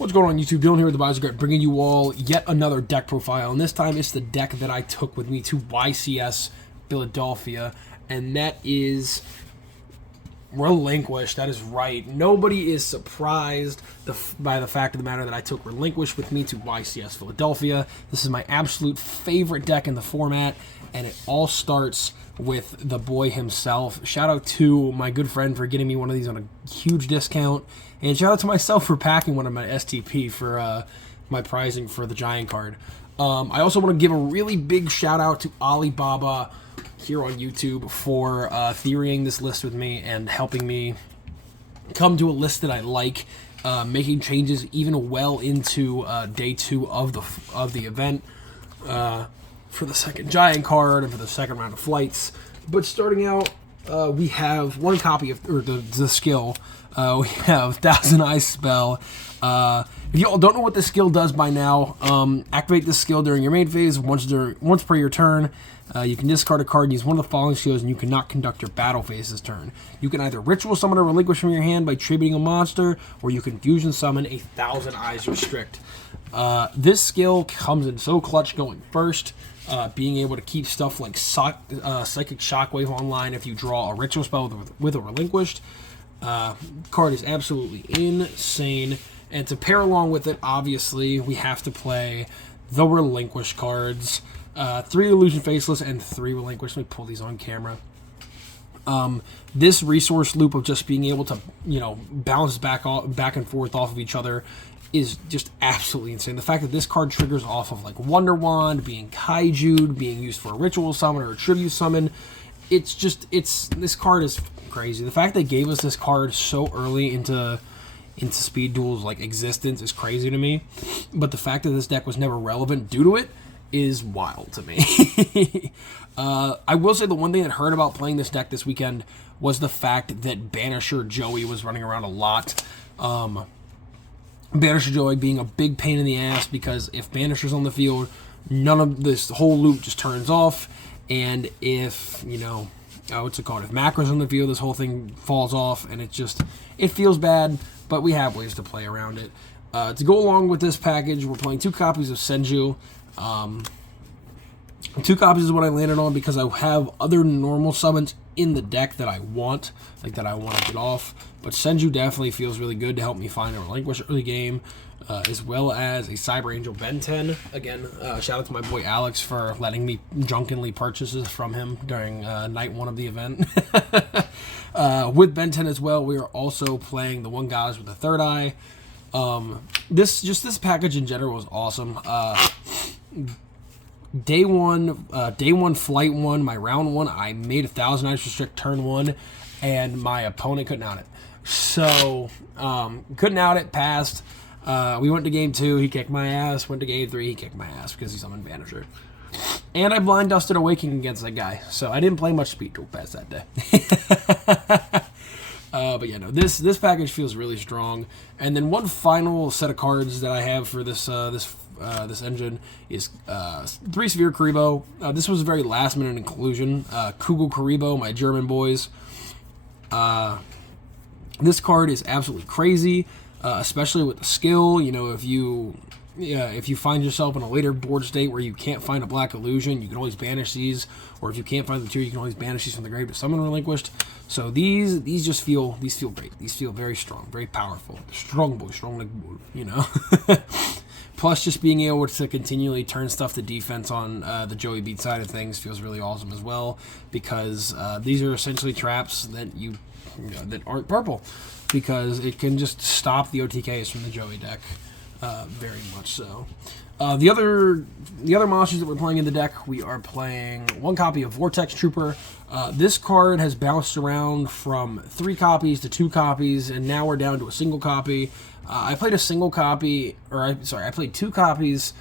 What's going on YouTube? Dylan here with the Advisor, bringing you all yet another deck profile, and this time it's the deck that I took with me to YCS Philadelphia, and that is Relinquished. That is right. Nobody is surprised by the fact of the matter that I took Relinquished with me to YCS Philadelphia. This is my absolute favorite deck in the format, and it all starts with the boy himself. Shout out to my good friend for getting me one of these on a huge discount, and shout out to myself for packing one of my STP for my prizing for the Giant card. I also want to give a really big shout out to Alibaba here on YouTube for theorying this list with me and helping me come to a list that I like, making changes even well into day 2 of the event for the second Giant card and for the second round of flights. But starting out, we have one copy of the skill. We have Thousand Eyes Spell. If you all don't know what this skill does by now, activate this skill during your main phase once per your turn. You can discard a card and use one of the following skills, and you cannot conduct your battle phase this turn. You can either Ritual Summon or Relinquish from your hand by tributing a monster, or you can Fusion Summon a Thousand Eyes Restrict. This skill comes in so clutch going first, being able to keep stuff like Psychic Shockwave online if you draw a Ritual spell with a Relinquished. Card is absolutely insane, and to pair along with it, obviously, we have to play the Relinquished cards. 3 Illusion Faceless and 3 Relinquished. Let me pull these on camera. This resource loop of just being able to, bounce back and forth off of each other is just absolutely insane. The fact that this card triggers off of like Wonder Wand, being Kaiju'd, being used for a Ritual Summon or a Tribute Summon, this card is crazy. The fact they gave us this card so early into Speed Duel's like existence is crazy to me. But the fact that this deck was never relevant due to it is wild to me. I will say the one thing that hurt about playing this deck this weekend was the fact that Banisher Joey was running around a lot. Banisher Joey being a big pain in the ass, because if Banisher's on the field, none of this whole loop just turns off, and if if Macro's on the field, this whole thing falls off, and it feels bad, but we have ways to play around it. To go along with this package, we're playing 2 copies of Senju. 2 copies is what I landed on because I have other normal summons in the deck that I want, that I want to get off. But Senju definitely feels really good to help me find a Relinquish early game, as well as a Cyber Angel Ben 10. Again, shout out to my boy Alex for letting me drunkenly purchase this from him during night 1 of the event. With Ben 10 as well, we are also playing the One Goddess with the Third Eye. This package in general was awesome. Day one, flight 1, my round 1, I made a Thousand Eyes Restrict turn 1, and my opponent couldn't out it. So, couldn't out it, passed. We went to game 2, he kicked my ass. Went to game 3, he kicked my ass because he's summoned Banisher. And I blind dusted Awakening against that guy, so I didn't play much Speed Duel past that day. But yeah, no, this package feels really strong. And then one final set of cards that I have for this engine is 3 Sphere Karibo. This was a very last minute inclusion. Kugel Karibo, my German boys. This card is absolutely crazy, especially with the skill. If you find yourself in a later board state where you can't find a black illusion, you can always banish these, or if you can't find the 2, you can always banish these from the grave to summon Relinquished. So these feel great. These feel very strong, very powerful. Strong like boy, Plus, just being able to continually turn stuff to defense on the Joey Beat side of things feels really awesome as well, because these are essentially traps that that aren't purple, because it can just stop the OTKs from the Joey deck. Very much so. The other monsters that we're playing in the deck, we are playing 1 copy of Vortex Trooper. This card has bounced around from 3 copies to 2 copies, and now we're down to a single copy. I played I played 2 copies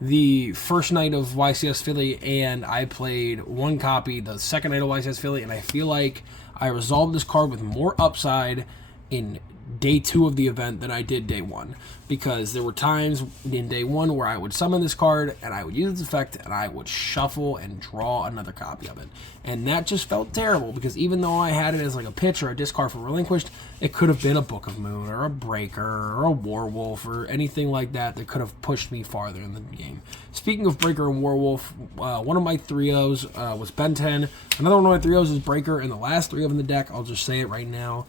the first night of YCS Philly, and I played 1 copy the second night of YCS Philly, and I feel like I resolved this card with more upside in day 2 of the event than I did day 1, because there were times in day 1 where I would summon this card and I would use its effect and I would shuffle and draw another copy of it, and that just felt terrible, because even though I had it as like a pitch or a discard for Relinquished, it could have been a Book of Moon or a Breaker or a Werewolf or anything like that that could have pushed me farther in the game. Speaking of Breaker and Werewolf, one of my 3-0s was Ben 10. Another one of my 3-0s is Breaker, and the last 3 of in the deck, I'll just say it right now,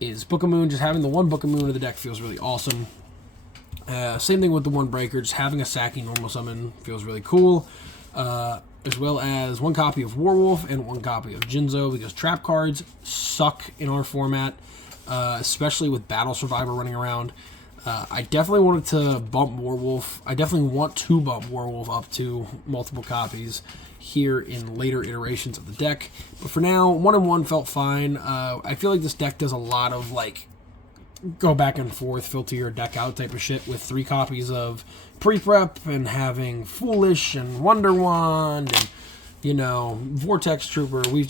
is Book of Moon. Just having the one Book of Moon in the deck feels really awesome. Same thing with the one Breaker. Just having a Saki normal summon feels really cool. As well as 1 copy of Werewolf and 1 copy of Jinzo, because trap cards suck in our format, especially with Battle Survivor running around. I definitely wanted to bump Werewolf. I definitely want to bump Werewolf up to multiple copies here in later iterations of the deck. But for now, 1 and 1 felt fine. I feel like this deck does a lot of like go back and forth, filter your deck out type of shit, with 3 copies of pre-prep and having Foolish and Wonder Wand and, you know, Vortex Trooper. We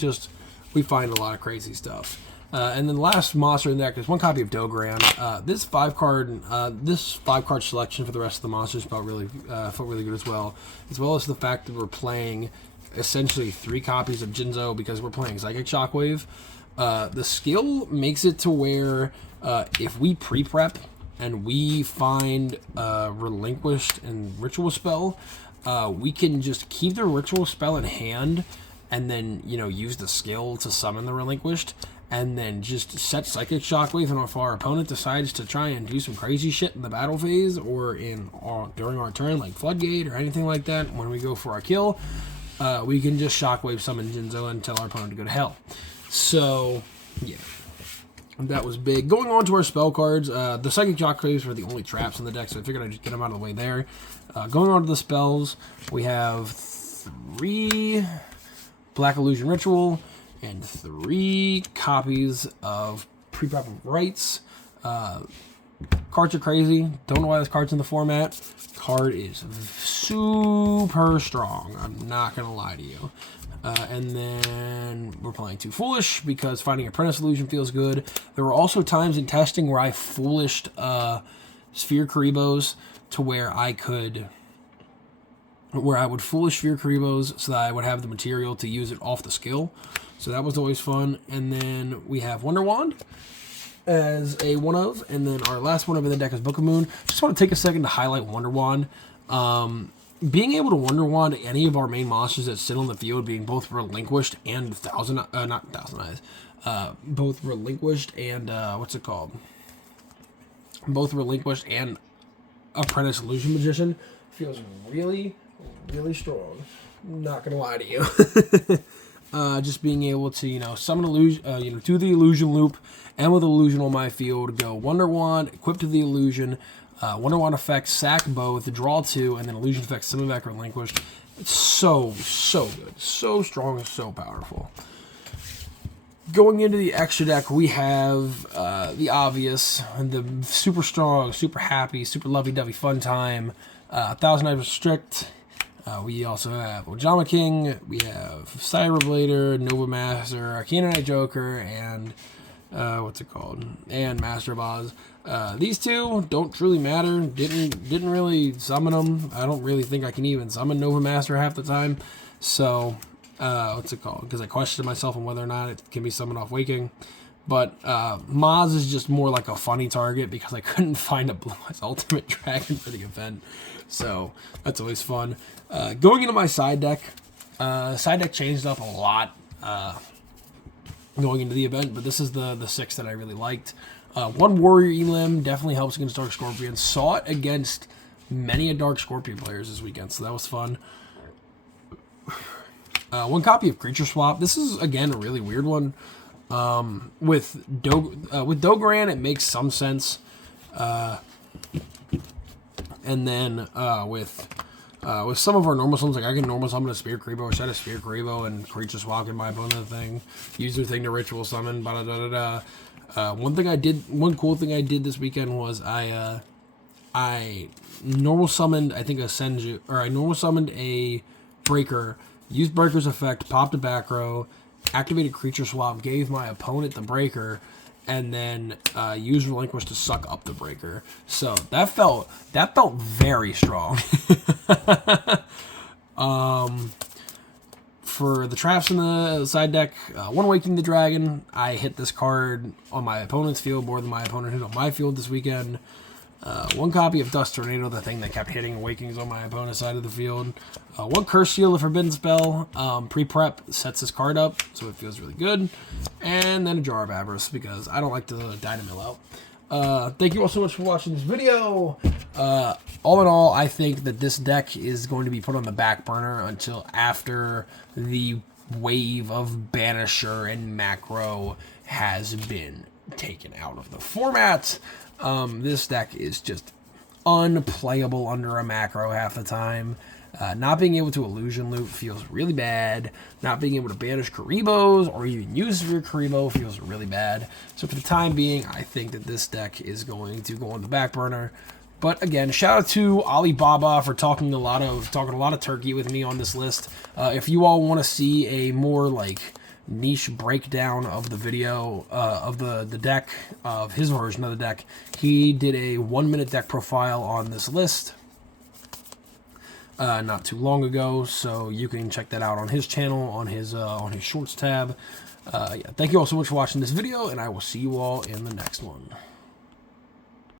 find a lot of crazy stuff. And then the last monster in the deck is 1 copy of Dogran. This 5-card selection for the rest of the monsters felt really good as well as the fact that we're playing essentially 3 copies of Jinzo because we're playing Psychic Shockwave. The skill makes it to where if we pre-prep and we find Relinquished and Ritual Spell, we can just keep the Ritual Spell in hand and then, you know, use the skill to summon the Relinquished, and then just set Psychic Shockwave, and if our opponent decides to try and do some crazy shit in the battle phase or during our turn, like Floodgate or anything like that, when we go for our kill, we can just Shockwave summon Jinzo and tell our opponent to go to hell. So, yeah. That was big. Going on to our spell cards, the Psychic Shockwaves were the only traps in the deck, so I figured I'd just get them out of the way there. Going on to the spells, we have 3 Black Illusion Ritual and 3 copies of Pre-Prep of Rites. Cards are crazy. Don't know why this card's in the format. Card is super strong. I'm not going to lie to you. And then we're playing 2 Foolish because finding Apprentice Illusion feels good. There were also times in testing where I Foolished Sphere Karibos to where I would Foolish Sphere Karibos so that I would have the material to use it off the skill. So that was always fun. And then we have Wonder Wand as a one of, and then our last one of in the deck is Book of Moon. Just want to take a second to highlight Wonder Wand. Being able to Wonder Wand any of our main monsters that sit on the field, being both Relinquished and both Relinquished and both Relinquished and Apprentice Illusion Magician, feels really, really strong. I'm not gonna lie to you. Just being able to, you know, summon illusion, do the illusion loop, and with illusion on my field, go Wonder Wand, equip to the illusion. Wonder Wand effect, sack both, draw 2, and then illusion effect, summon back Relinquished. It's so good. So strong, so powerful. Going into the extra deck, we have the obvious, the super strong, super happy, super lovey-dovey fun time, 1,000 Items Strict. We also have Ojama King, we have Cyberblader, Nova Master, Arcana Knight Joker, and and Master of Oz. These 2 don't truly matter. Didn't really summon them. I don't really think I can even summon Nova Master half the time. So, because I questioned myself on whether or not it can be summoned off Waking. But Maz is just more like a funny target because I couldn't find a Blue Eyes Ultimate Dragon for the event. So, that's always fun. Going into my side deck changed up a lot going into the event, but this is the 6 that I really liked. 1 Warrior Elim definitely helps against Dark Scorpion. Saw it against many a Dark Scorpion players this weekend, so that was fun. 1 copy of Creature Swap. This is, again, a really weird one. With Dogran, it makes some sense. And then with some of our normal summons, like I can normal summon a Spear Karibo or set a Spear Karibo and Creature Swap in my opponent thing. Use their thing to Ritual Summon, one cool thing I did this weekend was I normal summoned, I think, a Senju, or I normal summoned a Breaker, used Breaker's effect, popped a back row, activated Creature Swap, gave my opponent the Breaker, and then use Relinquished to suck up the breaker. So that felt very strong. For the traps in the side deck, one Waking the Dragon. I hit this card on my opponent's field more than my opponent hit on my field this weekend. One copy of Dust Tornado, the thing that kept hitting Wakings on my opponent's side of the field. One Curse Shield, a Forbidden Spell. Pre-prep sets this card up, so it feels really good. And then a Jar of Avarice, because I don't like to Dynamill out. Thank you all so much for watching this video. All in all, I think that this deck is going to be put on the back burner until after the wave of Banisher and Macro has been taken out of the format. This deck is just unplayable under a Macro half the time. Not being able to Illusion Loop feels really bad. Not being able to banish Karibos or even use your Karibo feels really bad. So for the time being, I think that this deck is going to go on the back burner. But again, shout out to Alibaba for talking a lot of turkey with me on this list. If you all want to see a more like niche breakdown of the video of the deck, of his version of the deck, he did a 1-minute deck profile on this list not too long ago, so you can check that out on his channel, on his shorts tab. Yeah, thank you all so much for watching this video, and I will see you all in the next one.